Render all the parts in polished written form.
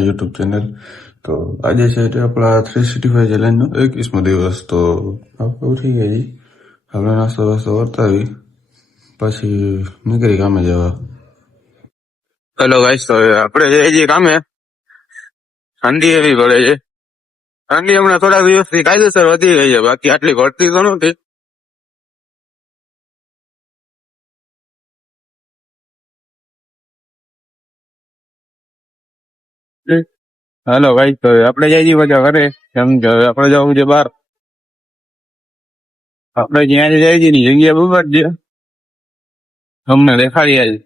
My YouTube channel. તો આજે છે તે આપણા 365 ચેલેન્જનો 21મો દિવસ. તો આપણે ઉઠી ગયા છીએ, આપણે નાસ્તો વાસ્તો વર્તાવી પછી નીકળી કામે જવા. હેલો ગાઈસ, તો આપણે જઈએ છીએ કામે. ઠંડી એવી પડે છે. ઠંડી હમણાં થોડા દિવસથી કાયદેસર વધી ગઈ છે, બાકી આટલી ઘટતી તો નથી. હાલો ગાઈસ, તો આપણે જઈએ છીએ પાછા ઘરે. કેમ કે હવે આપણે જવું છે બહાર. આપણે જ્યાં જઈએ છીએ ની જગ્યા બરાબર છે, તમને દેખાડી આવી.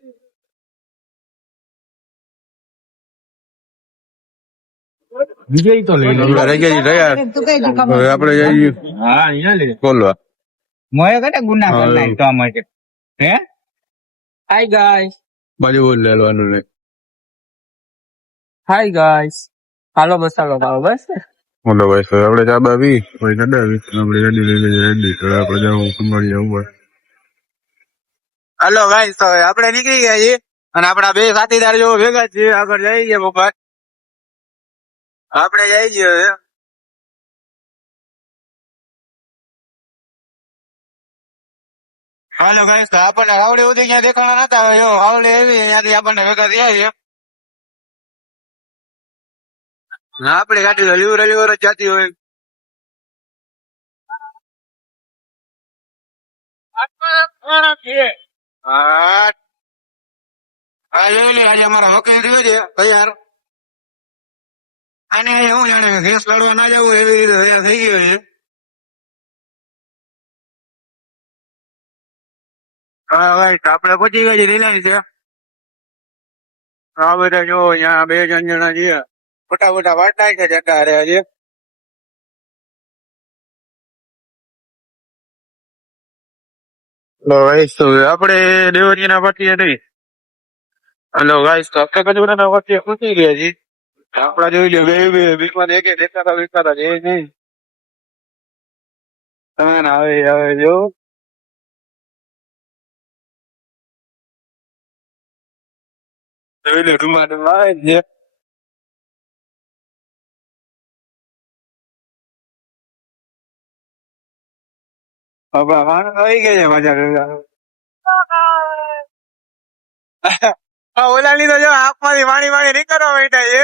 આપણે જઈએ બોલવા હાય ગાઈસ, બાજુ બોલ લેવાનું ને. હાય ગાઈસ, હાલો બસ ચાલો બસ. બોલો ભાઈ, તો આપણે ચા બાવી પછી કડાવી આપણે ગાડી લઈ લઈએ રેડી. તો આપણે જવું સંભાળી જવું. હાલો ગાઈસ, તો આપણે નીકળી ગયા છીએ અને આપણા બે સાથીદાર જો ભેગા છીએ. આગળ જઈ ગયા પપ્પા, આપણે જઈ છીએ. હાલો ગાઈસ, તો આપણને આવડે ઉધી ક્યાં દેખાણા નતા. હવે આવડે એવી અહીંયાથી આપણને ભેગા થયા છે. આપડી ગાડી તો લીવર જ જતી હોય. આજે અમારા વકીલ થયો છે તૈયાર. અને હું જાણે કેસ લડવા ના જવું એવી રીતે તૈયાર થઈ ગયો છે. હા ભાઈ, આપડે પહોંચી ગયા છે રિલાયન્સ છે. હા બધા જો અહીંયા 2 જણા છે, ફટાફટા વાટતા છે જતા રહ્યા છે. આપણે દેવરીના પાટીએ નહીં. હલો ગાઈસ, તો આપણે કચોરાના પાટીએ પહોંચી ગયા છીએ. આપડા જોઈ લો બે બીકમાં એક દેખાતા છે નહીં. તમે હવે જો જોઈ લો ટુમા આવે છે. આપડા માણસ આવી ગયા છે પાછા. ઓલાની તો જો આંખમાંથી વાણી નીકળવા બેઠા છે.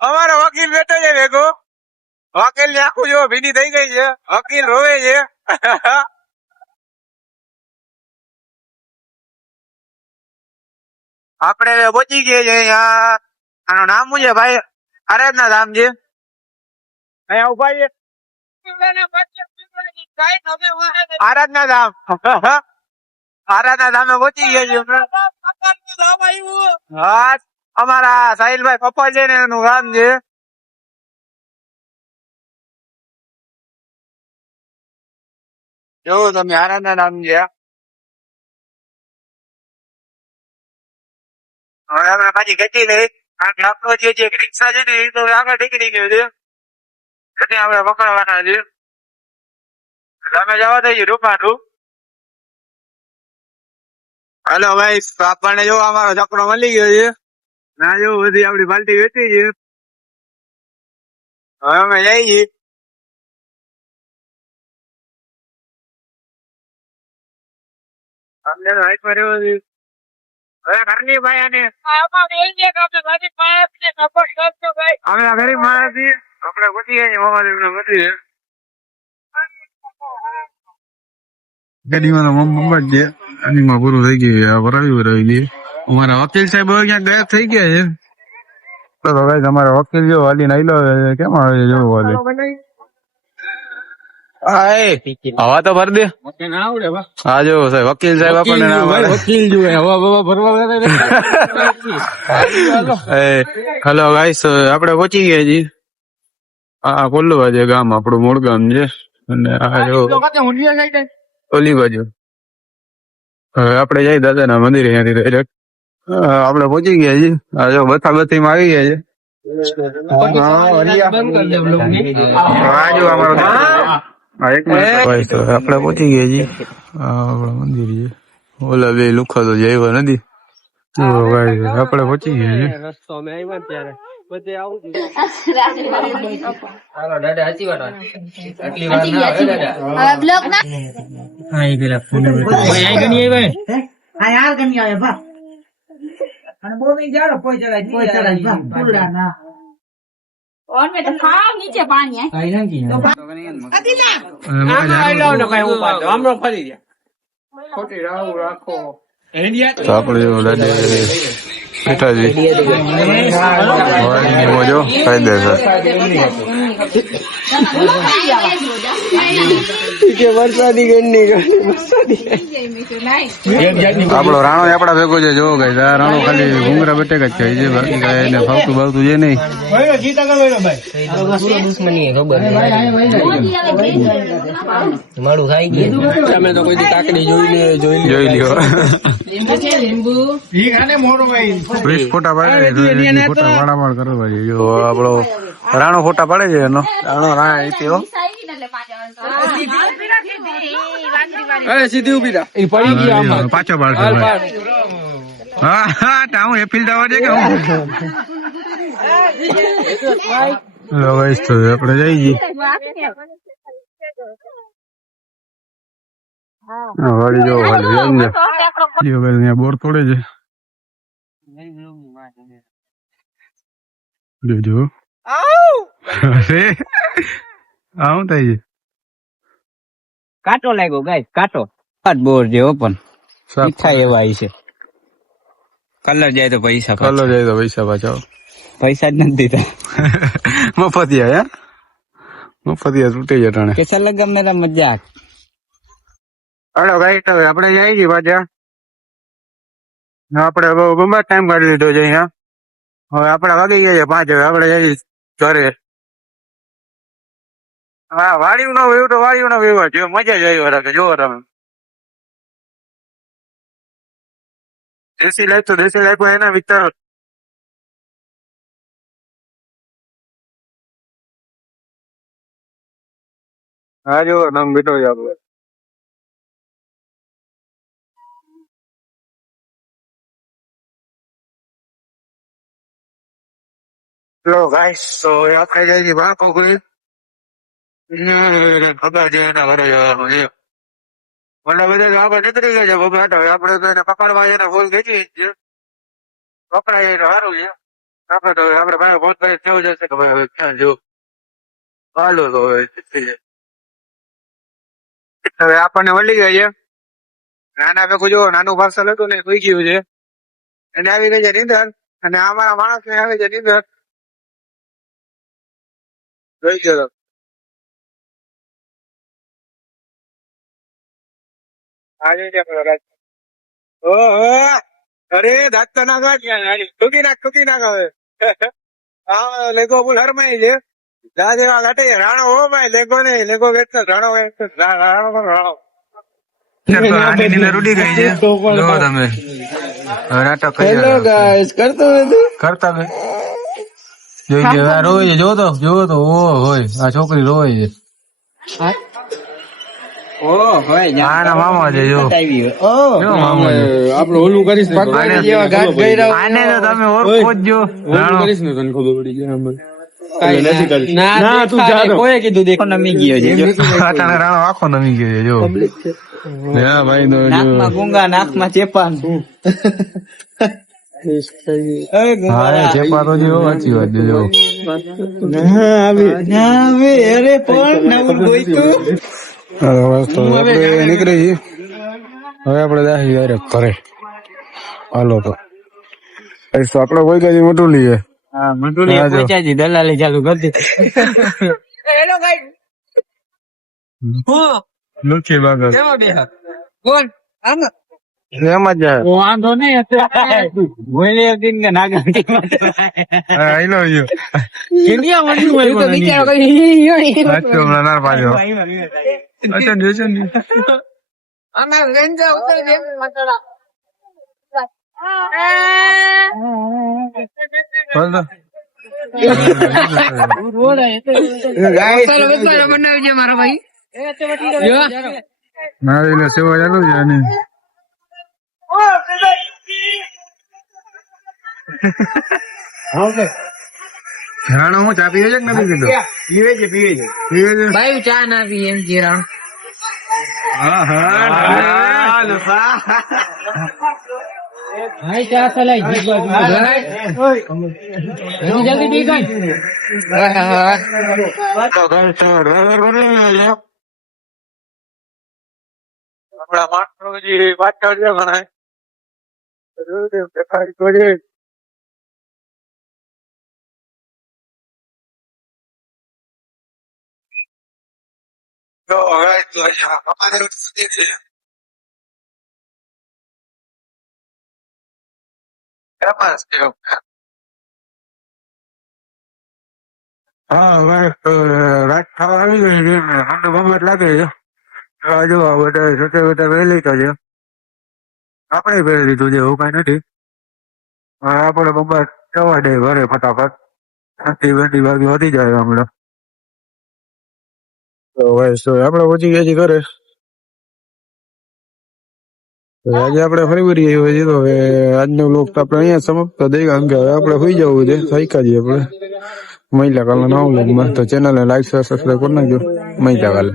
અમારો વકીલ બેઠો છે ભેગો. વકીલ ની આખું જો ભીની થઈ ગઈ છે. વકીલ રોવે છે. આપણે પહોંચી ગયા છે અહીંયા. આનું નામ શું છે ભાઈ? આરાધના ધામ છે. અહીંયા ઉભા છે આરાધના ધામ. આરાધના ધામે પહોંચી ગયા છે. હા, અમારા સાહિલભાઈ પપ્પા છે ને એનું ગામ છે. જો તમે આરાધના ધામ છે. હવે આપણે પાછી ખેંચી લઈ. કારણ કે આપણો જે રિક્ષા છે ને એ તો આગળ નીકળી ગયો છે. આપણે પકડવાના છે. તમે જવા દઈએ રૂપાનું. હાલો ભાઈ, આપણને જો અમારો ચકડો મળી ગયો છે. ના જો બધી આપડી બાલ્ટી વેચી છે. હવે અમે જઈએ. અમને હાઈટમાં રહેવો છે. હવે ઘરની ભાઈ અને અમે ગરીબ માણસ છીએ. આપણે પૂછી ગયા મોહમ્મદ નથી. ગાડીમાં મમ્મત છે. આનીમાં પૂરું થઈ ગયું. ભરાવી દઈએ. અમારા વકીલ સાહેબ હવે ક્યાંક ગાયબ થઈ ગયા છે. તો ભાઈ તમારા વકીલ જો હાલી નાઈલો કેમ આવે જોવું હાલી. હવા તો ભર દે. હા જો સાહેબ વકીલ સાહેબ આપણને વકીલ જો હવા ભરવા. હેલો ગાઈસ, આપણે પહોંચી ગયા છીએ. હા કોલ્લુવા છે ગામ, આપણું મૂળ ગામ છે. અને આ જો ઓલી બાજુ. હવે આપણે જઈ દાદાના મંદિરે. અહીંયાથી આપણે પહોંચી ગયા છીએ. આ જો બથાબથીમાં આવી ગયા છે. આપણે પહોંચી ગયા છીએ. આપણા મંદિર છે. ઓલા બે લુખા તો જઈ નથી. તો ભાઈ આપણે પહોંચી ગયા છે. રસ્તો અમે આવ્યા ને ત્યારે બધે આવું જ. હાલો દાદા સાચી વાત આટલી વાર ના આવે દાદા બ્લોક ના હા એ પેલા ફોન કોઈ આઈ ગની આવ્યા આ યાર કમી આવે બા અને બહુ નહીં જાડો કોઈ ચડાય બા પૂરા ના और में तो खाओ नीचे पानी है આઈ ના કી અદિના આમાં આઈ લાવ ને ભાઈ ઉપાડ આમરો ફરી ગયા ખોટી રાવ રાખો તો આપણે દાદા પિતાજી મોજો કાયદેસર કે વરસાદી ગણની આપણો રાણો આપડા ભેગો છે. જો ગઈ આ રાણો ખાલી ઘુંગરા બેઠે જ છે જે બાકી કાંઈ એને ફાવતું બાવતું છે નહીં. દુશ્મની ખબર મારું ખાઈ ગયું તમે તો કોઈ કાકડી જોઈ લ્યો 20 ફોટા પાડે ફોટા વાળાવાળ કરવા છે. જો આપણો રાણો ફોટા પાડે છે એનો રાણો રાણા અરે સીધી ઉભી થા એ પડી ગઈ આમાં પાછો બાળકો હા હા ટાઉ એફિલ દાવા છે કે હું તો આપણે જઈ ગઈ વાળી જો વાળી એમ ને અહીંયા બોર તોડે છે. જોજો આવું થાય છે. કાંટો લાગ્યો ગાય કાંટો બોર જેવો પણ મીઠા એવા આવી છે. કલર જાય તો પૈસા કલર જાય તો પૈસા પાછા પૈસા જ નથી દીધા મફતિયા મફતિયા તૂટી જટાણે કેસા લગા મેરા મજાક. હાલો ગાઈટ હવે આપણે જઈ ગઈ પાછા. આપણે ગમે ટાઈમ કાઢી લીધો છે અહીંયા. હવે આપડે વાગી ગયા છે 5. હવે આપડે જઈ ઘરે. હા વાળ્યું ના વયું તો વાળ્યું ના વયું જો મજા જ આવી રાખે. જોવો તમે દેશી લાઈફ તો દેશી લાઈફ એના વિચારો. હા જો નામ બેઠો છે આપડે. લો ગાઈસ તો આપણે જઈ છીએ બાપોગરી. ખબર છે એના ઘરે જવાનું છે. મને બધા આગળ નીકળી ગયા છે બગાટ. હવે આપડે તો એને પકડવા એને ફૂલ ખેંચી છે. પકડાય તો સારું છે. આપણે તો આપડે ભાઈ ફોન કરી કેવું જશે કે ભાઈ હવે ક્યાં જો હાલો તો હવે આપણને વળી ગયા છે. નાના ભેગું જો નાનું પાર્સલ હતું ને સુઈ ગયું છે. એને આવી ગઈ છે નીંદર અને અમારા માણસ ને આવી છે નીંદર. જોઈ ગયો અરે દાંત ના ખુકી નાખ હવે. હા લેગો ફૂલ હરમાઈ છે. દાદા ઘટે રાણો હો ભાઈ લેગો નહીં લેગો વેચતો રાણો રાણો ઉડી ગઈ છે. જો તમે નાટક કરતા જોઈ રોય છે. જોવો તો ઓ હોય આ છોકરી રોય છે. ઓ હોય આના મામા છે જો મામા આપણે ઓલું કરીશ ને આને તો તમે ઓળખો જ જો કરીશ ને તને ખબર પડી જાય ના તું જા કોઈ કીધું દેખો નમી ગયો છે રાણો આખો નમી ગયો છે જો હા ભાઈ તો નાકમાં ગુંગા નાકમાં ચેપાન હા ચેપા તો જો સાચી વાત જો અરે પણ નવું ગોઈતું નીકળી જઈએ. હવે આપડે દાખી ડાયરેક્ટ ઘરે. હાલો તો આપડે કોઈ કઈ મોટું લઈએ. હા મંટુલી પહોંચાજી દલાલી ચાલુ કરી દીધી. હેલો ગાઈડ હું લુચી બાગર કેમાં બેહા કોણ આમ એમ જ જાય. વાંધો નહીં અત્યારે બોલે દિન કે નાગા આઈ લવ યુ ઇન્ડિયા મળી હોય તો વિચાર સાચો નાર પાજો અચ્છા જોજો ને અમે રેન્જા ઉપર દે મતડા બોલ તો મસાલો બનાવજે મારો ભાઈ ના એટલે સેવા ચાલુ છે આની રાણા હું ચા પીવે છે કે નથી પીતો? પીવે છે. ભાઈ ચા ના પી એમ જીરા ભાઈ ચા ચલાઈ જલ્દી પી ગઈ આપણા માણસોજી પાછળ છે ઘણા હા રાત થવા આવી ગઈ છે ઠંડુ બમત લાગે છે જો બધા બધા વહેલી તો છે આપણે પહેરી લીધું છે એવું કઈ નથી હવે આપણે બમ્બા જવા દે ઘરે ફટાફટ ઠંડી વેંડી વાગી વધી જાય હમણાં તો આપણે પહોંચી ગયા છીએ ઘરે તો આજે આપણે ફરી વળી આવ્યો છીએ તો હવે આજનો લોક તો આપણે અહીંયા સમાપ્ત દઈ કારણ કે હવે આપણે સુઈ જવું છે થાક્યા છીએ આપણે મહિલા કાલના નવ લોકમાં તો ચેનલને લાઈક સબસ્ક્રાઈબ કરી નાખજો મહિલા કાલે